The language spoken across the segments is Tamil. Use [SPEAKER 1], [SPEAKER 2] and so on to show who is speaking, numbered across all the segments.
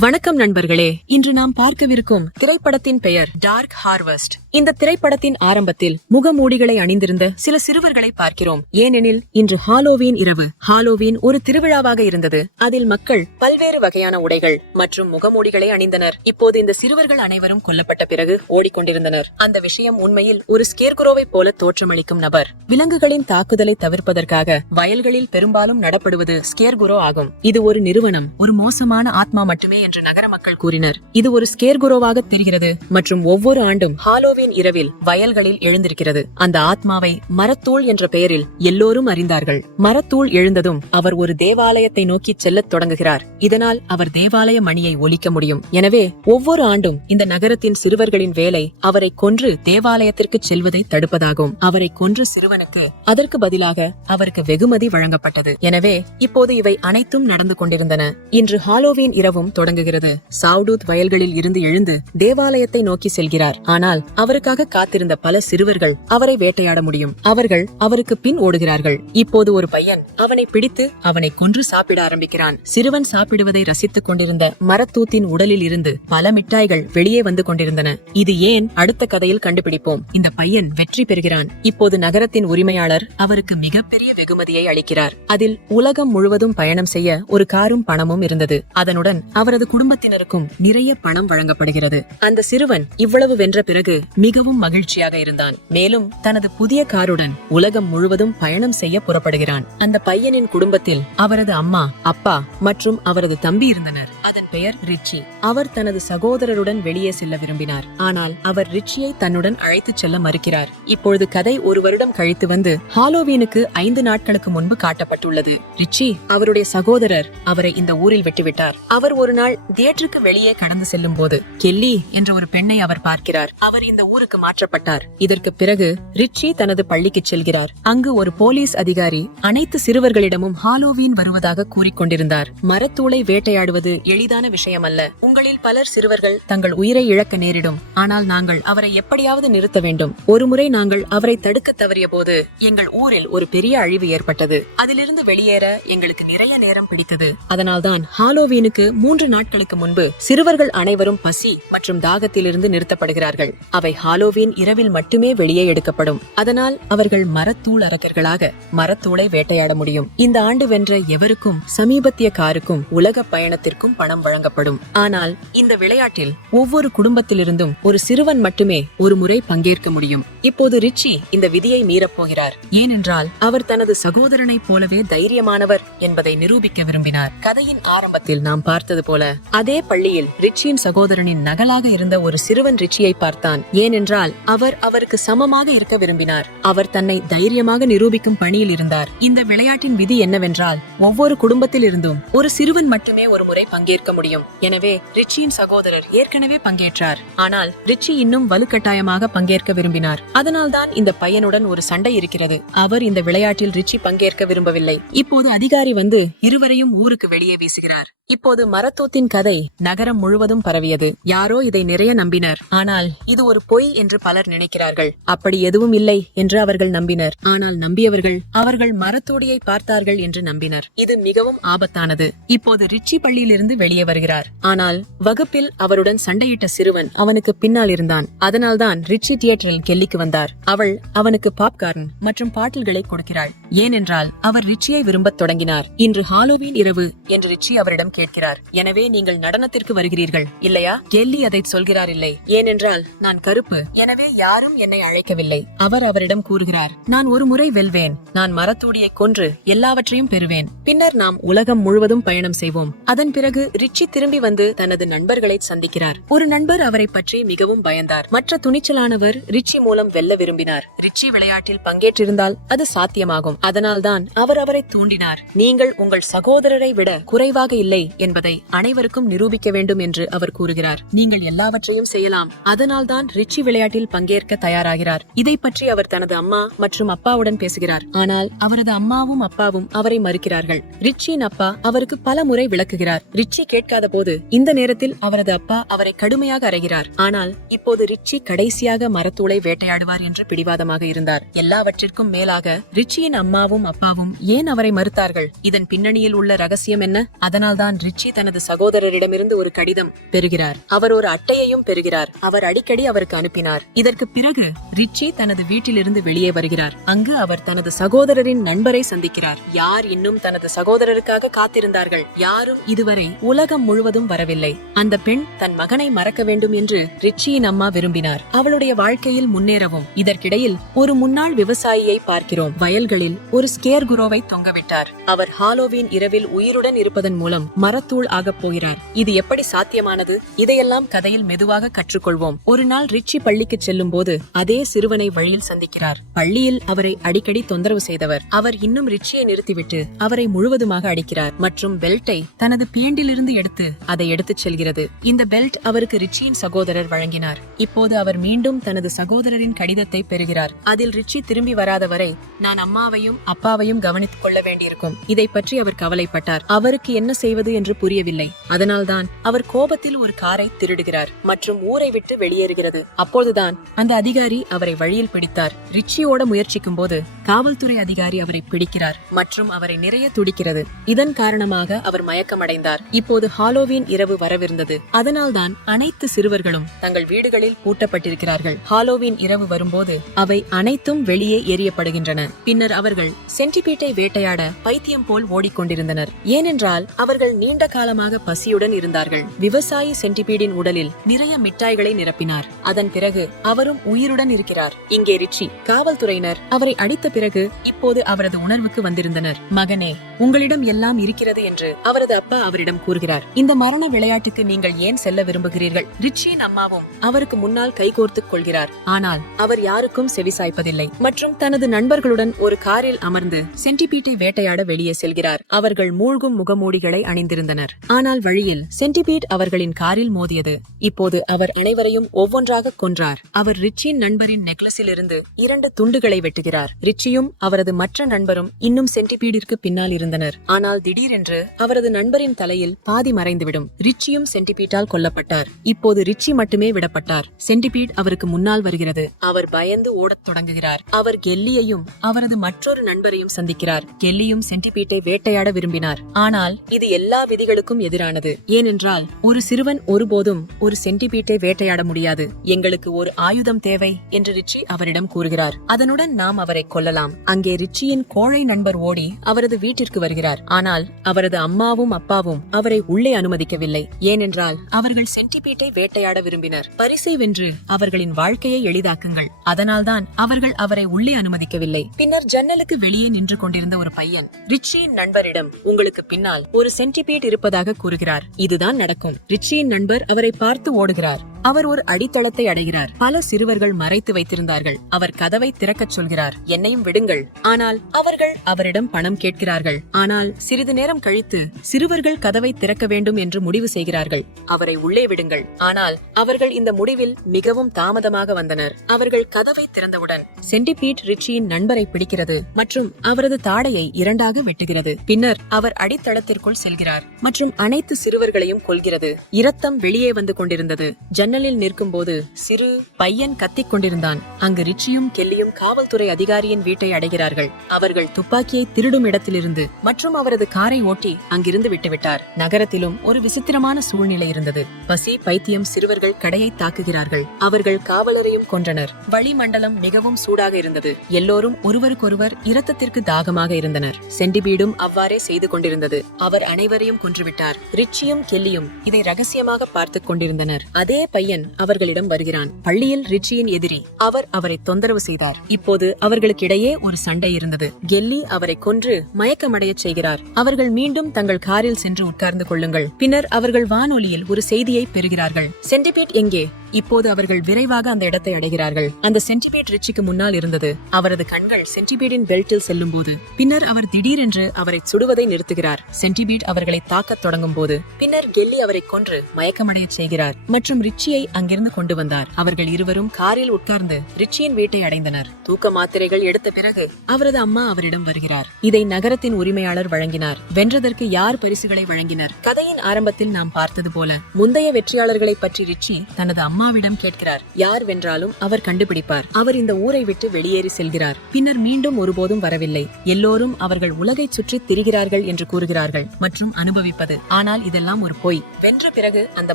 [SPEAKER 1] வணக்கம் நண்பர்களே. இன்று நாம் பார்க்கவிருக்கும் திரைப்படத்தின் பெயர் டார்க் ஹார்வெஸ்ட் இந்த திரைப்படத்தின் ஆரம்பத்தில் முகமூடிகளை அணிந்திருந்த சில சிறுவர்களை பார்க்கிறோம். ஏனெனில் இன்று ஹாலோவீன் இரவு. ஹாலோவீன் ஒரு திருவிழாவாக இருந்தது. அதில் மக்கள் பல்வேறு வகையான உடைகள் மற்றும் முகமூடிகளை அணிந்தனர். இப்போது இந்த சிறுவர்கள் அனைவரும் கொல்லப்பட்ட பிறகு ஓடிக்கொண்டிருந்தனர். அந்த விஷயம் உண்மையில் ஒரு ஸ்கேர்குரோவை போல தோற்றமளிக்கும் நபர். விலங்குகளின் தாக்குதலை தவிர்ப்பதற்காக வயல்களில் பெரும்பாலும் நடப்படுவது ஸ்கேர்குரோ ஆகும். இது ஒரு நிறுவனம். ஒரு மோசமான ஆத்மா மட்டுமே என்று நகர மக்கள் கூறினர். இது ஒரு ஸ்கேர்குரோவாக தெரிகிறது. மற்றும் ஒவ்வொரு ஆண்டும் ஹாலோவின் இரவில் வயல்களில் எழுந்திருக்கிறது. அந்த ஆத்மாவை மரத்தூள் என்ற பெயரில் எல்லோரும் அறிந்தார்கள். மரத்தூள் எழுந்ததும் அவர் ஒரு தேவாலயத்தை நோக்கி செல்லத் தொடங்குகிறார். இதனால் அவர் தேவாலய மணியை ஒலிக்க முடியும். எனவே ஒவ்வொரு ஆண்டும் இந்த நகரத்தின் சிறுவர்களின் வேலை அவரை கொன்று தேவாலயத்திற்கு செல்வதை தடுப்பதாகும். அவரை கொன்று சிறுவனுக்கு அதற்கு பதிலாக அவருக்கு வெகுமதி வழங்கப்பட்டது. எனவே இப்போது இவை அனைத்தும் நடந்து கொண்டிருந்தன. இன்று ஹாலோவீன் இரவும் தொடங்குகிறது. சாவ்டூத் வயல்களில் இருந்து எழுந்து தேவாலயத்தை நோக்கி செல்கிறார். ஆனால் அவருக்காக காத்திருந்த பல சிறுவர்கள் அவரை வேட்டையாட முடியும். அவர்கள் அவருக்கு பின் ஓடுகிறார்கள். இப்போது ஒரு பையன் அவனை பிடித்து அவனை கொன்று சாப்பிட ஆரம்பிக்கிறான். சிறுவன் சாப்பிடுவதை ரசித்துக் கொண்டிருந்த மரத்தூத்தின் உடலில் இருந்து பல மிட்டாய்கள் வெளியே வந்து கொண்டிருந்தன. இது ஏன்? அடுத்த கதையில் கண்டுபிடிப்போம். இந்த பையன் வெற்றி பெறுகிறான். இப்போது நகரத்தின் உரிமையாளர் அவருக்கு மிகப்பெரிய வெகுமதியை அளிக்கிறார். அதில் உலகம் முழுவதும் பயணம் செய்ய ஒரு காரும் பணமும் இருந்தது. அதனுடன் அவரது குடும்பத்தினருக்கும் நிறைய பணம் வழங்கப்படுகிறது. அந்த சிறுவன் இவ்வளவு வென்ற பிறகு மிகவும் மகிழ்ச்சியாக இருந்தான். மேலும் தனது புதிய காருடன் உலகம் முழுவதும் பயணம் செய்ய புறப்படுகிறான். அந்த பையனின் குடும்பத்தில் அவரது அம்மா அப்பா மற்றும் அவரது தம்பி இருந்தனர். அதன் பெயர் ரிச்சி. அவர் தனது சகோதரருடன் வெளியே செல்ல விரும்பினார். ஆனால் அவர் ரிச்சியை தன்னுடன் அழைத்துச் செல்ல மறுக்கிறார். இப்பொழுது கதை ஒரு வருடம் கழித்து வந்து ஹாலோவீனுக்கு ஐந்து நாட்களுக்கு முன்பு காட்டப்பட்டுள்ளது. ரிச்சி அவருடைய சகோதரர் அவரை இந்த ஊரில் விட்டுவிட்டார். அவர் ஒரு நாள் தியேட்டருக்கு வெளியே கடந்து செல்லும் போது கெல்லி என்ற ஒரு பெண்ணை அவர் பார்க்கிறார். அவர் இந்த ஊருக்கு மாற்றப்பட்டார். இதற்கு பிறகு ரிச்சி தனது பள்ளிக்கு செல்கிறார். அங்கு ஒரு போலீஸ் அதிகாரி அனைத்து சிறுவர்களிடமும் ஹாலோவீன் வருவதாக கூறிக்கொண்டிருந்தார் மரத்தூளை வேட்டையாடுவது எளிதான விஷயம் அல்ல உங்களில் பலர் சிறுவர்கள் தங்கள் உயிரை இழக்க நேரிடும். ஆனால் நாங்கள் அவரை எப்படியாவது நிறுத்த வேண்டும். ஒருமுறை நாங்கள் அவரை தடுக்க தவறிய போது எங்கள் ஊரில் ஒரு பெரிய அழிவு ஏற்பட்டது. அதிலிருந்து வெளியேற எங்களுக்கு நிறைய நேரம் பிடித்தது. அதனால்தான் ஹாலோவீனுக்கு மூன்று நாட்களுக்கு முன்பு சிறுவர்கள் அனைவரும் பசி மற்றும் தாகத்திலிருந்து நிறுத்தப்படுகிறார்கள். அவை ஹாலோவின் இரவில் மட்டுமே வெளியே எடுக்கப்படும். அதனால் அவர்கள் மரத்தூள் அரக்கர்களாக மரத்தூளை வேட்டையாட முடியும். இந்த ஆண்டு வென்ற எவருக்கும் சமீபத்திய காருக்கும் உலக பயணத்திற்கும் பணம் வழங்கப்படும். ஆனால் இந்த விளையாட்டில் ஒவ்வொரு குடும்பத்திலிருந்தும் ஒரு சிறுவன் மட்டுமே ஒரு முறை பங்கேற்க முடியும். இப்போது ரிச்சி இந்த விதியை மீறப் போகிறார். ஏனென்றால் அவர் தனது சகோதரனைப் போலவே தைரியமானவர் என்பதை நிரூபிக்க விரும்பினார். கதையின் ஆரம்பத்தில் நாம் பார்த்தது போல அதே பள்ளியில் ரிச்சியின் சகோதரனின் நகலாக இருந்த ஒரு சிறுவன் ரிச்சியை பார்த்தான். ஏனென்றால் அவர் அவருக்கு சமமாக இருக்க விரும்பினார். அவர் தன்னை தைரியமாக நிரூபிக்கும் பணியில் இருந்தார். இந்த விளையாட்டின் விதி என்னவென்றால் ஒவ்வொரு குடும்பத்தில் இருந்தும் ஒரு சிறுவன் மட்டுமே ஒரு முறை பங்கேற்க முடியும். எனவே ரிச்சியின் சகோதரர் ஏற்கனவே பங்கேற்றார். ஆனால் ரிச்சி இன்னும் வலுக்கட்டாயமாக பங்கேற்க விரும்பினார். அதனால்தான் இந்த பையனுடன் ஒரு சண்டை இருக்கிறது. அவர் இந்த விளையாட்டில் ரிச்சி பங்கேற்க விரும்பவில்லை. இப்போது அதிகாரி வந்து இருவரையும் ஊருக்கு வெளியே வீசுகிறார். இப்போது மரத்தோத்தின் கதை நகரம் முழுவதும் பரவியது. யாரோ இதை நிறைய நம்பினர். ஆனால் இது ஒரு பொய் என்று பலர் நினைக்கிறார்கள். அப்படி எதுவும் இல்லை என்று அவர்கள் நம்பினர். ஆனால் நம்பியவர்கள் அவர்கள் மரத்தோடியை பார்த்தார்கள் என்று நம்பினர். இது மிகவும் ஆபத்தானது. இப்போது ரிச்சி பள்ளியிலிருந்து வெளியே வருகிறார். ஆனால் வகுப்பில் அவருடன் சண்டையிட்ட சிறுவன் அவனுக்கு பின்னால் இருந்தான். அதனால்தான் ரிச்சி தியேட்டரில் கெல்லிக்கு வந்தார். அவள் அவனுக்கு பாப்கார்ன் மற்றும் பாட்டில்களை கொடுக்கிறாள். ஏனென்றால் அவர் ரிச்சியை விரும்பத் தொடங்கினார். இன்று ஹாலோவீன் இரவு என்று ரிச்சி அவரிடம் கேட்கிறார். எனவே நீங்கள் நடனத்திற்கு வருகிறீர்கள் இல்லையா? கெல்லி அதை சொல்கிறார் இல்லை. ஏனென்றால் நான் கருப்பு. எனவே யாரும் என்னை அழைக்கவில்லை. அவர் அவரிடம் கூறுகிறார் நான் ஒரு முறை வெல்வேன். நான் மரத்தூடியை கொன்று எல்லாவற்றையும் பெறுவேன். பின்னர் நாம் உலகம் முழுவதும் பயணம் செய்வோம். அதன் பிறகு ரிச்சி திரும்பி வந்து தனது நண்பர்களை சந்திக்கிறார். ஒரு நண்பர் அவரை பற்றி மிகவும் பயந்தார். மற்ற துணிச்சலானவர் ரிச்சி மூலம் வெல்ல விரும்பினார். ரிச்சி விளையாட்டில் பங்கேற்றிருந்தால் அது சாத்தியமாகும். அதனால்தான் அவர் அவரை தூண்டினார். நீங்கள் உங்கள் சகோதரரை விட குறைவாக இல்லை என்பதை அனைவருக்கும் நிரூபிக்க வேண்டும் என்று அவர் கூறுகிறார். நீங்கள் எல்லாவற்றையும் செய்யலாம். அதனால்தான் ரிச்சி விளையாட்டில் பங்கேற்க தயாராகிறார். இதை பற்றி அவர் தனது அம்மா மற்றும் அப்பாவுடன் பேசுகிறார். ஆனால் அவரது அம்மாவும் அப்பாவும் அவரை மறுக்கிறார்கள். ரிச்சியின் அப்பா அவருக்கு பல முறை விளக்குகிறார். ரிச்சி கேட்காத போது இந்த நேரத்தில் அவரது அப்பா அவரை கடுமையாக அறைகிறார். ஆனால் இப்போது ரிச்சி கடைசியாக மரத்தூளை வேட்டையாடுவார் என்று பிடிவாதமாக இருந்தார். எல்லாவற்றிற்கும் மேலாக ரிச்சியின் அம்மாவும் அப்பாவும் ஏன் அவரை மறுத்தார்கள்? இதன் பின்னணியில் உள்ள ரகசியம் என்ன? அதனால்தான் ரிச்சி தனது சகோ சகோதரரிடமிருந்து ஒரு கடிதம் பெறுகிறார். அவர் ஒரு அட்டையையும் பெறுகிறார். அவர் அடிக்கடி அவருக்கு அனுப்பினார். இதற்கு பிறகு ரிச்சி தனது வீட்டிலிருந்து வெளியே வருகிறார். அங்கு அவர் தனது சகோதரரின் நண்பரை சந்திக்கிறார். யார் இன்னும் தனது சகோதரருக்காக காத்திருந்தார்கள்? யாரும் இதுவரை உலகம் முழுவதும் வரவில்லை. அந்த பெண் தன் மகனை மறக்க வேண்டும் என்று ரிச்சியின் அம்மா விரும்பினார். அவளுடைய வாழ்க்கையில் முன்னேறவும் இதற்கிடையில் ஒரு முன்னாள் விவசாயியை பார்க்கிறோம். வயல்களில் ஒரு ஸ்கேர் குரோவை தொங்கவிட்டார். அவர் ஹாலோவின் இரவில் உயிருடன் இருப்பதன் மூலம் மரத்தூள் ஆகப் போகிறார். இது எப்படி சாத்தியமானது? இதையெல்லாம் கதையில் மெதுவாக கற்றுக்கொள்வோம். ஒரு நாள் ரிச்சி பள்ளிக்கு செல்லும் போது அதே சிறுவனை வழியில் சந்திக்கிறார். பள்ளியில் அவரை அடிக்கடி தொந்தரவு செய்தவர். அவர் இன்னும் ரிச்சியை நிறுத்திவிட்டு அவரை முழுவதுமாக அடிக்கிறார். மற்றும் பெல்ட்டை தனது பேண்டிலிருந்து எடுத்து அதை எடுத்துச் செல்கிறது. இந்த பெல்ட் அவருக்கு ரிச்சியின் சகோதரர் வழங்கினார். இப்போது அவர் மீண்டும் தனது சகோதரரின் கடிதத்தை பெறுகிறார். அதில் ரிச்சி திரும்பி வராத வரை நான் அம்மாவையும் அப்பாவையும் கவனித்துக் கொள்ள வேண்டியிருக்கும். இதை பற்றி அவர் கவலைப்பட்டார். அவருக்கு என்ன செய்வது என்று புரியவில்லை. அதனால்தான் அவர் கோபத்தில் ஒரு காரை திருடுகிறார் மற்றும் ஊரை விட்டு வெளியேறுகிறது. அப்போதுதான் அந்த அதிகாரி அவரை வழியில் பிடித்தார். ரிச்சியோட முயற்சிக்கும் போது காவல்துறை அதிகாரி அவரை பிடிக்கிறார் மற்றும் அவரை நிறைய துடிக்கிறது. இதன் காரணமாக அவர் மயக்கமடைந்தார். இப்போது ஹாலோவீன் இரவு வரவிருந்தது. அதனால்தான் அனைத்து சிறுவர்களும் தங்கள் வீடுகளில் பூட்டப்பட்டிருக்கிறார்கள். ஹாலோவீன் இரவு வரும்போது அவை அனைத்தும் வெளியே எரியப்படுகின்றன பின்னர் அவர்கள் சென்டிபீட்டை வேட்டையாட பைத்தியம் போல் ஓடிக்கொண்டிருந்தனர். ஏனென்றால் அவர்கள் நீண்ட காலமாக பசியுடன் இருந்தார்கள். விவசாயி சென்டிபீடின் உடலில் நிறைய மிட்டாய்களை நிரப்பினார். அதன் பிறகு அவரும் உயிருடன் இருக்கிறார். இங்கே ரிச்சி காவல்துறையினர் அவரை அடித்த பிறகு இப்போது அவரது உணர்வுக்கு வந்திருந்தனர். மகனே உங்களிடம் எல்லாம் இருக்கிறது என்று அவரது அப்பா அவரிடம் கூறுகிறார். இந்த மரண விளையாட்டுக்கு நீங்கள் ஏன் செல்ல விரும்புகிறீர்கள்? ரிச்சியின் அம்மாவும் அவருக்கு முன்னால் கைகோர்த்துக் கொள்கிறார். ஆனால் அவர் யாருக்கும் செவிசாய்ப்பதில்லை மற்றும் தனது நண்பர்களுடன் ஒரு காரில் அமர்ந்து சென்டிபீட்டை வேட்டையாட வெளியே செல்கிறார். அவர்கள் மூழ்கும் முகமூடிகளை அணிந்திருந்தனர். ஆனால் வழியில் சென்டிபீட் அவர்களின் காரில் மோதியது. இப்போது அவர் அனைவரையும் ஒவ்வொன்றாக கொன்றார். அவர் ரிச்சியின் நண்பரின் நெக்லஸில் இருந்து இரண்டு துண்டுகளை வெட்டுகிறார். ரிச்சியும் அவரது மற்ற நண்பரும் இன்னும் சென்டிபீடிற்கு பின்னால் இருந்தனர். ஆனால் திடீரென்று அவரது நண்பரின் தலையில் பாதி மறைந்துவிடும். ரிச்சியும் சென்டிபீட்டால் கொல்லப்பட்டார். இப்போது ரிச்சி மட்டுமே விடப்பட்டார். சென்டிபீட் அவருக்கு முன்னால் வருகிறது. அவர் பயந்து ஓடத் தொடங்குகிறார். அவர் கெல்லியையும் அவரது மற்றொரு நண்பரையும் சந்திக்கிறார். கெல்லியும் சென்டிபீட்டை வேட்டையாட விரும்பினார். ஆனால் இது எல்லா விதிகளுக்கும் எதிரான எதிரானது ஏனென்றால் ஒரு சிறுவன் ஒருபோதும் ஒரு சென்டிபீட்டை வேட்டையாட முடியாது. எங்களுக்கு ஒரு ஆயுதம் தேவை என்று ரிச்சி அவரிடம் கூறுகிறார். அதனுடன் நாம் அவரை கொல்லலாம். அங்கே ரிச்சியின் கோழை நண்பர் ஓடி அவரது வீட்டிற்கு வருகிறார். ஆனால் அவரது அம்மாவும் அப்பாவும் அவரை உள்ளே அனுமதிக்கவில்லை. ஏனென்றால் அவர்கள் சென்டிபீட்டை வேட்டையாட விரும்பினர். பரிசை வென்று அவர்களின் வாழ்க்கையை எளிதாக்குங்கள். அதனால்தான் அவர்கள் அவரை உள்ளே அனுமதிக்கவில்லை. பின்னர் ஜன்னலுக்கு வெளியே நின்று கொண்டிருந்த ஒரு பையன் ரிச்சியின் நண்பரிடம் உங்களுக்கு பின்னால் ஒரு சென்டிபீட் இருப்பதாக கூறுகிறார். இதுதான் நடக்கும். ரிச்சியின் நண்பர் அவரை பார்த்து ஓடுகிறார். அவர் ஒரு அடித்தளத்தை அடைகிறார். பல சிறுவர்கள் மறைத்து வைத்திருந்தார்கள். அவர் கதவை திறக்கச் சொல்கிறார். என்னையும் விடுங்கள். ஆனால் அவர்கள் அவரிடம் பணம் கேட்கிறார்கள். ஆனால் சிறிது நேரம் கழித்து சிறுவர்கள் கதவை திறக்க வேண்டும் என்று முடிவு செய்கிறார்கள். அவரை உள்ளே விடுங்கள். ஆனால் அவர்கள் இந்த முடிவில் மிகவும் தாமதமாக வந்தனர். அவர்கள் கதவை திறந்தவுடன் சென்டிபீட் ரிச்சியின் நண்பரை பிடிக்கிறது மற்றும் அவரது தாடையை இரண்டாக வெட்டுகிறது. பின்னர் அவர் அடித்தளத்திற்குள் செல்கிறார். மற்றும் அனைத்து சிறுவர்களையும் கொள்கிறது இரத்தம் வெளியே வந்து கொண்டிருந்தது. ஜன்னலில் நிற்கும்போது சிறு பையன் கத்திக் கொண்டிருந்தான். அங்கு ரிச்சியும் கெல்லியும் காவல்துறை அதிகாரியின் வீட்டை அடைகிறார்கள். அவர்கள் துப்பாக்கியை திருடும் இடத்திலிருந்து மற்றும் அவரது காரை ஓட்டி அங்கிருந்து விட்டுவிட்டார். நகரத்திலும் ஒரு விசித்திரமான சூழ்நிலை இருந்தது. பசி பைத்தியம் சிறுவர்கள் கடையை தாக்குகிறார்கள். அவர்கள் காவலரையும் கொன்றனர். வளிமண்டலம் மிகவும் சூடாக இருந்தது. எல்லோரும் ஒருவருக்கொருவர் இரத்தத்திற்கு தாகமாக இருந்தனர். சென்டிபீடும் அவ்வாறே செய்து கொண்டிருந்தது. அவர் அனைவரையும் கொன்றுவிட்டார். ரிச்சியும் கெல்லியும் இதை ரகசியமாக பார்த்துக் கொண்டிருந்தனர். அதே பையன் அவர்களிடம் வருகிறான். பள்ளியில் ரிச்சியின் எதிரி அவர் அவரை தொந்தரவு செய்தார். இப்போது அவர்களுக்கிடையே ஒரு சண்டை இருந்தது. கெல்லி அவரை கொன்று மயக்கமடையச் செய்கிறார். அவர்கள் மீண்டும் தங்கள் காரில் சென்று உட்கார்ந்து கொள்ளுங்கள். பின்னர் அவர்கள் வானொலியில் ஒரு செய்தியை பெறுகிறார்கள். சென்டிபேட் எங்கே? இப்போது அவர்கள் விரைவாக அந்த இடத்தை அடைகிறார்கள். அந்த சென்டிபீட் ரிச்சிக்கு முன்னால் இருந்தது. அவரது கண்கள் சென்டிபேடின் பெல்ட்டில் செல்லும் போது பின்னர் அவர் திடீரென்று அவரை சுடுவதை நிறுத்துகிறார். சென்டிபீட் அவர்களை தாக்கத் தொடங்கும் போது பின்னர் கெல்லி அவரை கொன்று மயக்கமடையச் செய்கிறார். மற்றும் ரிச்சியை அங்கிருந்து கொண்டு வந்தார். அவர்கள் இருவரும் காரில் உட்கார்ந்து ரிச்சியின் வீட்டை அடைந்தனர். தூக்க மாத்திரைகள் எடுத்த பிறகு அவரது அம்மா அவரிடம் வருகிறார். இதை நகரத்தின் உரிமையாளர் வழங்கினார். வென்றதற்கு யார் பரிசுகளை வழங்கினர்? கதையை ஆரம்பத்தில் நாம் பார்த்தது போல முந்தைய வெற்றியாளர்களை பற்றி ரிச்சி தனது அம்மாவிடம் கேட்கிறார். யார் வென்றாலும் அவர் கண்டுபிடிப்பார். அவர் இந்த ஊரை விட்டு வெளியேறி செல்கிறார். பின்னர் மீண்டும் ஒருபோதும் வரவில்லை. எல்லோரும் அவர்கள் உலகை சுற்றி திரிகிறார்கள் என்று கூறுகிறார்கள். மற்றும் அனுபவிப்பது. ஆனால் இதெல்லாம் ஒரு பொய். வென்ற பிறகு அந்த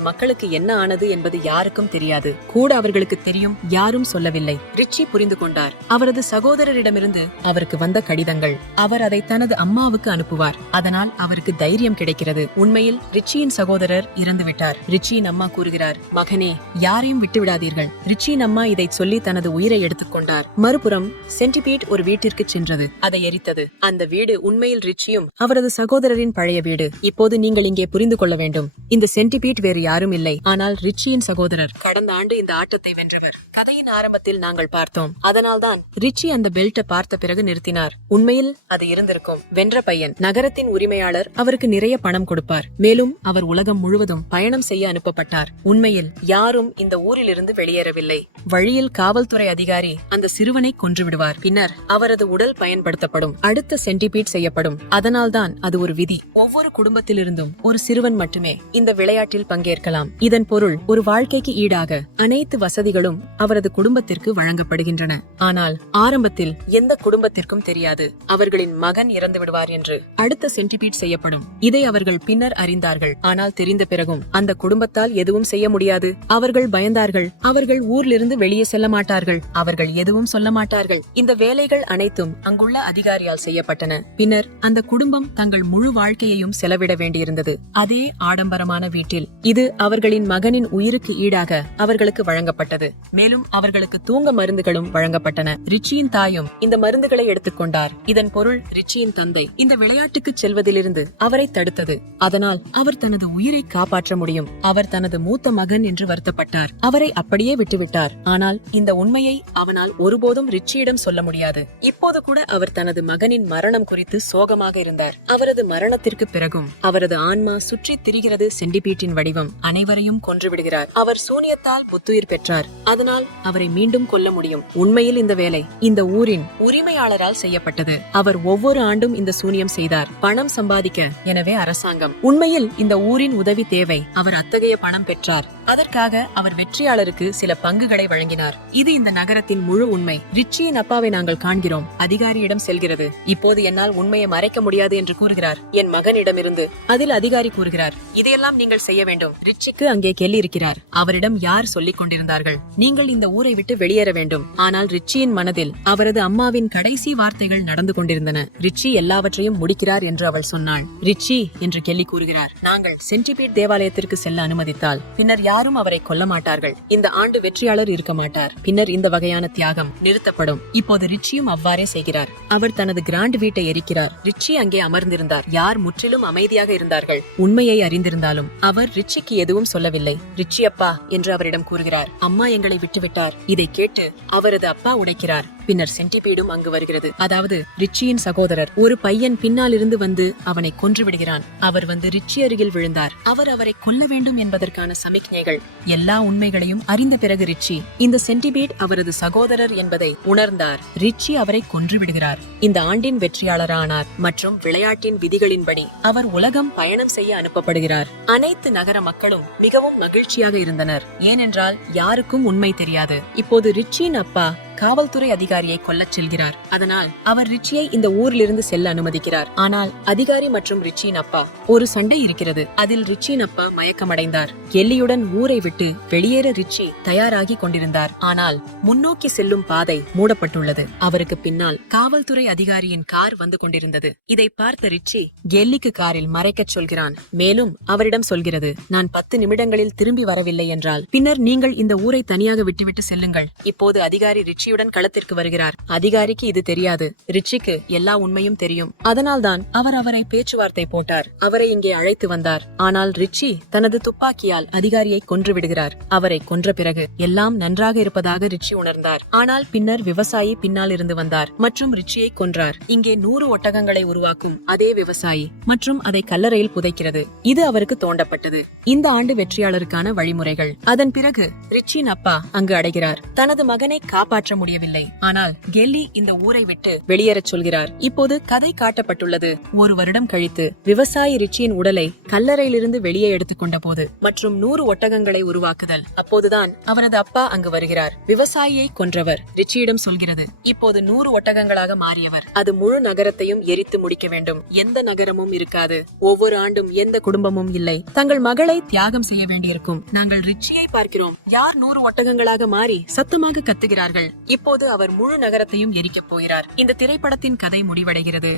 [SPEAKER 1] மக்களுக்கு என்ன ஆனது என்பது யாருக்கும் தெரியாது. கூட அவர்களுக்கு தெரியும் யாரும் சொல்லவில்லை. ரிச்சி புரிந்து கொண்டார். அவரது சகோதரரிடமிருந்து அவருக்கு வந்த கடிதங்கள். அவர் அதை தனது அம்மாவுக்கு அனுப்புவார். அதனால் அவருக்கு தைரியம் கிடைக்கிறது. உண்மையில் ரிச்சியின் சகோதரர் இறந்துவிட்டார். ரிச்சியின் அம்மா கூறுகிறார் மகனே யாரையும் விட்டு விடாதீர்கள் ரிச்சியின் அம்மா இதை சொல்லி தனது உயிரை எடுத்துக்கொண்டார் மறுபுறம் சென்டிபீட் ஒரு வீட்டிற்கு சென்றது. அதை எரித்தது. அந்த வீடு உண்மையில் ரிச்சியும் அவரது சகோதரரின் பழைய வீடு. இப்போது நீங்கள் இங்கே புரிந்து கொள்ள வேண்டும். இந்த சென்டிபீட் வேறு யாரும் இல்லை. ஆனால் ரிச்சியின் சகோதரர் கடந்த ஆண்டு இந்த ஆட்டத்தை வென்றவர். கதையின் ஆரம்பத்தில் நாங்கள் பார்த்தோம். அதனால்தான் ரிச்சி அந்த பெல்ட்டை பார்த்த பிறகு நிறுத்தினார். உண்மையில் அது இருந்திருக்கும். வென்ற பையன். நகரத்தின் உரிமையாளர் அவருக்கு நிறைய பணம் கொடுப்பார். மேலும் அவர் உலகம் முழுவதும் பயணம் செய்ய அனுப்பப்பட்டார். உண்மையில் யாரும் இந்த ஊரிலிருந்து வெளியேறவில்லை. வழியில் காவல்துறை அதிகாரி அந்த சிறுவனை கொன்றுவிடுவார். பின்னர் அவரது உடல் பயன்படுத்தப்படும். அடுத்த சென்டிபீட் செய்யப்படும். அதனால்தான் அது ஒரு விதி. ஒவ்வொரு குடும்பத்திலிருந்தும் ஒரு சிறுவன் மட்டுமே இந்த விளையாட்டில் பங்கேற்கலாம். இதன் பொருள் ஒரு வாழ்க்கைக்கு ஈடாக அனைத்து வசதிகளும் அவரது குடும்பத்திற்கு வழங்கப்படுகின்றன. ஆனால் ஆரம்பத்தில் எந்த குடும்பத்திற்கும் தெரியாது. அவர்களின் மகன் இறந்து விடுவார் என்று அடுத்த சென்டிபீட் செய்யப்படும். இதை அவர்கள் பின்னர் அறிந்தார்கள். ஆனால் தெரிந்த பிறகும் அந்த குடும்பத்தால் எதுவும் செய்ய முடியாது. அவர்கள் பயந்தார்கள். அவர்கள் ஊரிலிருந்து வெளியே செல்ல மாட்டார்கள். அவர்கள் எதுவும் சொல்ல மாட்டார்கள். இந்த வேலைகள் அனைத்தும் அங்குள்ள அதிகாரியால் செய்யப்பட்டன. பின்னர் அந்த குடும்பம் தங்கள் முழு வாழ்க்கையையும் செலவிட வேண்டியிருந்தது. அதே ஆடம்பரமான வீட்டில் இது அவர்களின் மகனின் உயிருக்கு ஈடாக அவர்களுக்கு வழங்கப்பட்டது. மேலும் அவர்களுக்கு தூங்க மருந்துகளும் வழங்கப்பட்டன. ரிச்சியின் தாயும் இந்த மருந்துகளை எடுத்துக்கொண்டார் இதன் பொருள் ரிச்சியின் தந்தை இந்த விளையாட்டுக்கு செல்வதிலிருந்து அவரை தடுத்தது. அதனால் அவர் தனது உயிரை காப்பாற்ற முடியும். அவர் தனது மூத்த மகன் என்று வருத்தப்பட்டார். அவரை அப்படியே விட்டுவிட்டார். ஆனால் இந்த உண்மையை அவனால் ஒருபோதும் ரிச்சியிடம் சொல்ல முடியாது. இப்போது கூட அவர் தனது மகனின் மரணம் குறித்து சோகமாக இருந்தார். அவரது மரணத்திற்கு பிறகும் அவரது ஆன்மா சுற்றி திரிகிறது சென்டிபீட்டின் வடிவம். அனைவரையும் கொன்றுவிடுகிறார் அவர் சூனியத்தால் புத்துயிர் பெற்றார். அதனால் அவரை மீண்டும் கொல்ல முடியும். உண்மையில் இந்த வேலை இந்த ஊரின் உரிமையாளரால் செய்யப்பட்டது. அவர் ஒவ்வொரு ஆண்டும் இந்த சூனியம் செய்தார். பணம் சம்பாதிக்க. எனவே அரசாங்கம். உண்மையில் இந்த ஊரின் உதவி தேவை. அவர் அத்தகைய பணம் பெற்றார். அதற்காக அவர் வெற்றியாளருக்கு சில பங்குகளை வழங்கினார். இது இந்த நகரத்தின் முழு உண்மை. ரிச்சியின் அப்பாவை நாங்கள் காண்கிறோம். அதிகாரியிடம் செல்கிறது. இப்போது என்னால் உண்மையை மறைக்க முடியாது என்று கூறுகிறார். என் மகனிடமிருந்து அதில் அதிகாரி கூறுகிறார். இதையெல்லாம் நீங்கள் செய்ய வேண்டும். ரிச்சிக்கு அங்கே கெல்லி இருக்கிறார் அவரிடம் யார் சொல்லிக் கொண்டிருந்தார்கள்? நீங்கள் இந்த ஊரை விட்டு வெளியேற வேண்டும். ஆனால் ரிச்சியின் மனதில் அவரது அம்மாவின் கடைசி வார்த்தைகள் நடந்து கொண்டிருந்தன. ரிச்சி எல்லாவற்றையும் முடிக்கிறார் என்று அவள் சொன்னாள். ரிச்சி என்று கெல்லி கூறுகிறார். நாங்கள் சென்டிபீட் தேவாலயத்திற்கு செல்ல அனுமதித்தால் பின்னர் யாரும் அவரை கொல்ல மாட்டார்கள். இந்த ஆண்டு வெற்றியாளர் இருக்க மாட்டார். பின்னர் இந்த வகையான தியாகம் நிறுத்தப்படும். இப்போது ரிச்சியும் அவ்வாறே செய்கிறார். அவர் தனது கிராண்ட் வீட்டை எரிக்கிறார். ரிச்சி அங்கே அமர்ந்திருந்தார். யார் முற்றிலும் அமைதியாக இருந்தார்கள். உண்மையை அறிந்திருந்தாலும் அவர் ரிச்சிக்கு எதுவும் சொல்லவில்லை. ரிச்சி அப்பா என்று அவரிடம் கூறுகிறார். அம்மா எங்களை விட்டுவிட்டார். இதை கேட்டு அவரது அப்பா உடைக்கிறார். பின்னர் சென்டிபீடும் அங்கு வருகிறது. அதாவது ரிச்சியின் சகோதரர் ஒரு பையன் பின்னால் இருந்து வந்து அவனை கொன்று விடுகிறான் அவர் வந்து ரிச்சி அருகில் விழுந்தார். அவர் அவரை கொல்ல வேண்டும் என்பதற்கான சமிக்ஞைகள் எல்லா உண்மைகளையும் அறிந்த பிறகு ரிச்சி இந்த சென்டிபீட் அவரது சகோதரர் என்பதை உணர்ந்தார். ரிச்சி அவரை கொன்று விடுகிறார் இந்த ஆண்டின் வெற்றியாளரானார். மற்றும் விளையாட்டின் விதிகளின்படி அவர் உலகம் பயணம் செய்ய அனுப்பப்படுகிறார். அனைத்து நகர மக்களும் மிகவும் மகிழ்ச்சியாக இருந்தனர். ஏனென்றால் யாருக்கும் உண்மை தெரியாது. இப்போது ரிச்சியின் அப்பா காவல்துறை அதிகாரியை கொல்லச் செல்கிறார். அதனால் அவர் ரிச்சியை இந்த ஊரிலிருந்து செல்ல அனுமதிக்கிறார். ஆனால் அதிகாரி மற்றும் ரிச்சியின் அப்பா ஒரு சண்டை இருக்கிறது. அதில் ரிச்சியின் அப்பா மயக்கமடைந்தார். எல்லியுடன் ஊரை விட்டு வெளியேற ரிச்சி தயாராகி கொண்டிருந்தார். ஆனால் முன்னோக்கி செல்லும் பாதை மூடப்பட்டுள்ளது. அவருக்கு பின்னால் காவல்துறை அதிகாரியின் கார் வந்து கொண்டிருந்தது. இதை பார்த்த ரிச்சி கெல்லிக்கு காரில் மறைக்கச் சொல்கிறான். மேலும் அவரிடம் சொல்கிறது நான் பத்து நிமிடங்களில் திரும்பி வரவில்லை என்றால் பின்னர் நீங்கள் இந்த ஊரை தனியாக விட்டுவிட்டு செல்லுங்கள். இப்போது அதிகாரி ரிச்சி ரிச்சியுடன் களத்திற்கு வருகிறார். அதிகாரிக்கு இது தெரியாது. ரிச்சிக்கு எல்லா உண்மையும் தெரியும். அதனால்தான் அவர் அவரை பேச்சுவார்த்தை போட்டார். அவரை இங்கே அழைத்து வந்தார். ஆனால் ரிச்சி தனது துப்பாக்கியால் அதிகாரியை கொன்று விடுகிறார். அவரை கொன்ற பிறகு எல்லாம் நன்றாக இருப்பதாக ரிச்சி உணர்ந்தார். ஆனால் பின்னர் விவசாயி பின்னால் இருந்து வந்தார். மற்றும் ரிச்சியை கொன்றார். இங்கே நூறு ஒட்டகங்களை உருவாக்கும் அதே விவசாயி மற்றும் அதை கல்லறையில் புதைக்கிறது. இது அவருக்கு தோண்டப்பட்டது. இந்த ஆண்டு வெற்றியாளருக்கான வழிமுறைகள். அதன் பிறகு ரிச்சின் அப்பா அங்கு அடைகிறார். தனது மகனை காப்பாற்ற முடியவில்லை. ஆனால் கெல்லி இந்த ஊரை விட்டு வெளியேறச் சொல்கிறார். இப்போது கதை காட்டப்பட்டுள்ளது. ஒரு வருடம் கழித்து விவசாயி ரிச்சியின் உடலை கல்லறையிலிருந்து வெளியே எடுத்துக்கொண்ட போது மற்றும் நூறு ஒட்டகங்களை உருவாக்குதல். அப்போதுதான் அவரது அப்பா அங்கு வருகிறார். விவசாயியை கொன்றவர் ரிச்சியிடம் சொல்கிறது. இப்போது நூறு ஒட்டகங்களாக மாறியவர். அது முழு நகரத்தையும் எரித்து முடிக்க வேண்டும். எந்த நகரமும் இருக்காது. ஒவ்வொரு ஆண்டும் எந்த குடும்பமும் இல்லை. தங்கள் மகளை தியாகம் செய்ய வேண்டியிருக்கும். நாங்கள் ரிச்சியை பார்க்கிறோம். யார் நூறு ஒட்டகங்களாக மாறி சத்தமாக கத்துகிறார்கள்? இப்போது அவர் முழு நகரத்தையும் எரிக்கப் போகிறார். இந்த திரைப்படத்தின் கதை முடிவடைகிறது.